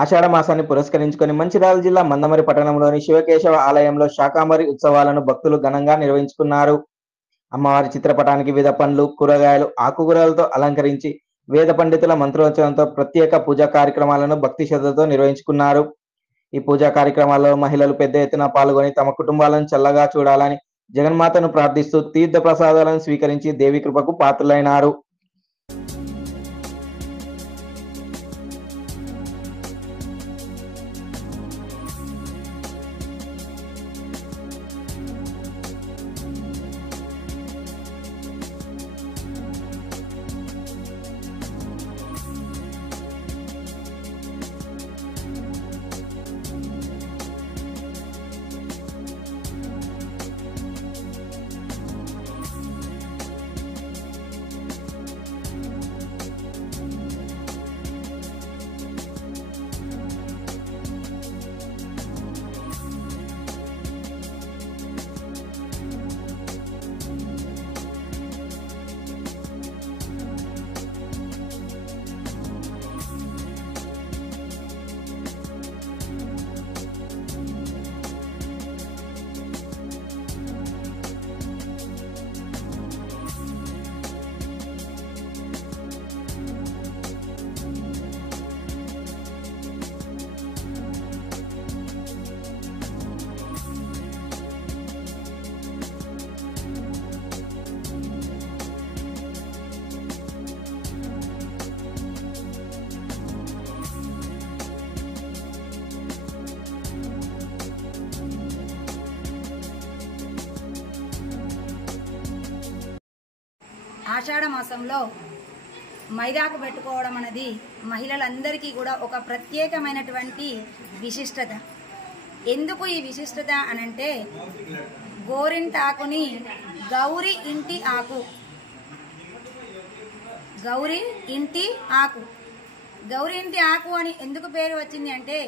ఆషాఢ మాసాన్ని పురస్కరించుకొని మంచిర్యాల జిల్లా మందమరి పట్టణంలోని శివకేశవ ఆలయంలో శాకాంబరి ఉత్సవాలను భక్తులు ఘనంగా నిర్వహించుకున్నారు. అమ్మవారి చిత్రపటానికి వివిధ పండ్లు, కూరగాయలు, ఆకుకూరలతో అలంకరించి వేద పండితుల మంత్రోచ్చరణతో ప్రత్యేక పూజా కార్యక్రమాలను భక్తి శ్రద్ధతో నిర్వహించుకున్నారు. ఈ పూజా కార్యక్రమాల్లో మహిళలు పెద్ద ఎత్తున పాల్గొని తమ కుటుంబాలను చల్లగా చూడాలని జగన్మాతను ప్రార్థిస్తూ తీర్థ ప్రసాదాలను స్వీకరించి దేవి కృపకు పాత్రులైనారు. ఆషాఢ మాసంలో మైదాకు పెట్టుకోవడం అనేది మహిళలందరికీ కూడా ఒక ప్రత్యేకమైనటువంటి విశిష్టత. ఎందుకు ఈ విశిష్టత అనంటే, గోరింటాకుని గౌరి ఇంటి ఆకు, గౌరి ఇంటి ఆకు, గౌరి ఇంటి ఆకు అని ఎందుకు పేరు వచ్చింది అంటే,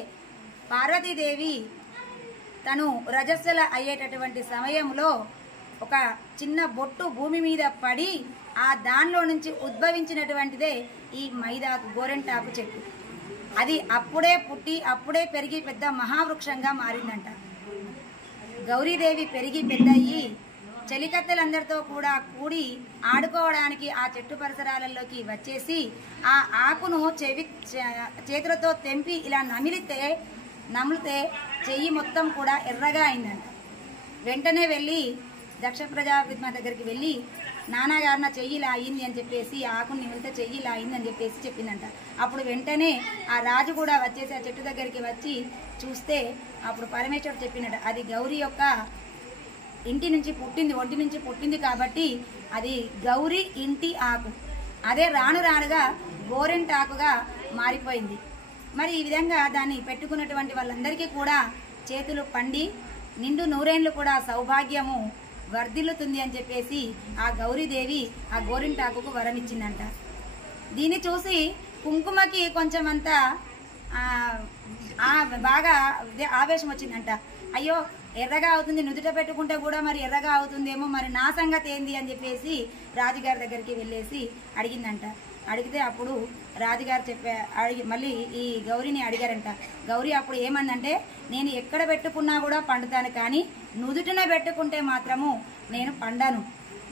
పార్వతీదేవి తను రజస్వల అయ్యేటటువంటి సమయంలో ఒక చిన్న బొట్టు భూమి మీద పడి ఆ దానిలో నుంచి ఉద్భవించినటువంటిదే ఈ మైదాకు, గోరెంటాకు చెట్టు. అది అప్పుడే పుట్టి అప్పుడే పెరిగి పెద్ద మహావృక్షంగా మారిందంట. గౌరీదేవి పెరిగి పెద్దయ్యి చెలికత్తెలందరితో కూడా కూడి ఆడుకోవడానికి ఆ చెట్టు పరిసరాలలోకి వచ్చేసి ఆ ఆకును చేతులతో తెంపి ఇలా నమిలితే చెయ్యి మొత్తం కూడా ఎర్రగా అయిందంట. వెంటనే వెళ్ళి దక్ష ప్రజాపతి దగ్గరికి వెళ్ళి, నాన్నగారు నా చెయ్యి ఇలా అయింది అని చెప్పేసి, ఆకుని నిమిలితే చెయ్యి ఇలా అయింది అని చెప్పేసి చెప్పిందంట. అప్పుడు వెంటనే ఆ రాజు కూడా వచ్చేసి ఆ చెట్టు దగ్గరికి వచ్చి చూస్తే అప్పుడు పరమేశ్వరుడు చెప్పినట్టు, అది గౌరీ యొక్క ఇంటి నుంచి పుట్టింది, ఒంటి నుంచి పుట్టింది కాబట్టి అది గౌరీ ఇంటి ఆకు. అదే రాను రానుగా గోరెంటాకుగా మారిపోయింది. మరి ఈ విధంగా దాన్ని పెట్టుకున్నటువంటి వాళ్ళందరికీ కూడా చేతులు పండి నిండు నూరేళ్లు కూడా సౌభాగ్యము వర్ధిల్లుతుంది అని చెప్పేసి ఆ గౌరీదేవి ఆ గోరింటాకుకు వరం ఇచ్చిందంట. దీన్ని చూసి కుంకుమకి కొంచెం అంతా బాగా ఆవేశం వచ్చిందంట. అయ్యో ఎర్రగా అవుతుంది, నుదుట పెట్టుకుంటే కూడా మరి ఎర్రగా అవుతుందేమో, మరి నా సంగతి ఏంది అని చెప్పేసి రాజుగారి దగ్గరికి వెళ్ళేసి అడిగిందంట. అడిగితే అప్పుడు రాజుగారు మళ్ళీ ఈ గౌరీని అడిగారంట. గౌరీ అప్పుడు ఏమందంటే, నేను ఎక్కడ పెట్టుకున్నా కూడా పండుతాను, కానీ నుదుటిన పెట్టుకుంటే మాత్రము నేను పండను,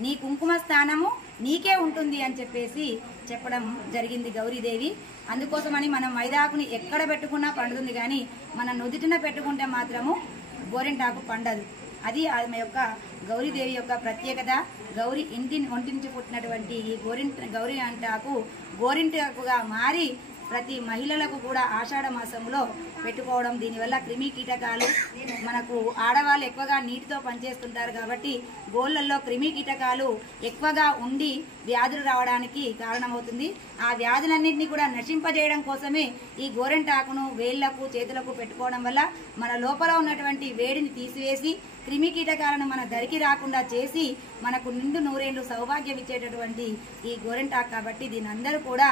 నీ కుంకుమ స్థానము నీకే ఉంటుంది అని చెప్పేసి చెప్పడం జరిగింది గౌరీదేవి. అందుకోసమని మనం మైదాకుని ఎక్కడ పెట్టుకున్నా పండుతుంది, కానీ మన నుదుటిన పెట్టుకుంటే మాత్రము గోరింటాకు పండదు. అది ఆమె యొక్క గౌరీదేవి యొక్క ప్రత్యేకత. గౌరీ ఒంటి నుంచి పుట్టినటువంటి ఈ గౌరీ అంటాకు గోరింటాకుగా మారి ప్రతి మహిళలకు కూడా ఆషాఢ మాసంలో పెట్టుకోవడం, దీనివల్ల క్రిమి కీటకాలు, మనకు ఆడవాళ్ళు ఎక్కువగా నీటితో పనిచేస్తుంటారు కాబట్టి గోళ్ళల్లో క్రిమి కీటకాలు ఎక్కువగా ఉండి వ్యాధులు రావడానికి కారణమవుతుంది. ఆ వ్యాధులన్నింటినీ కూడా నశింపజేయడం కోసమే ఈ గోరెంటాకును వేళ్లకు చేతులకు పెట్టుకోవడం వల్ల మన లోపల ఉన్నటువంటి వేడిని తీసివేసి క్రిమి కీటకాలను మన దరికి రాకుండా చేసి మనకు నిండు నూరేళ్లు సౌభాగ్యం ఇచ్చేటటువంటి ఈ గోరెంటాకు కాబట్టి దీని అందరూ కూడా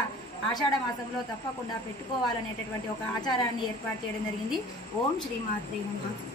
ఆషాఢ మాసంలో తప్పకుండా పెట్టుకోవాలనేటటువంటి ఒక ఆచారాన్ని ఏర్పాటు చేయడం జరిగింది. ఓం శ్రీమాత్రే నమః.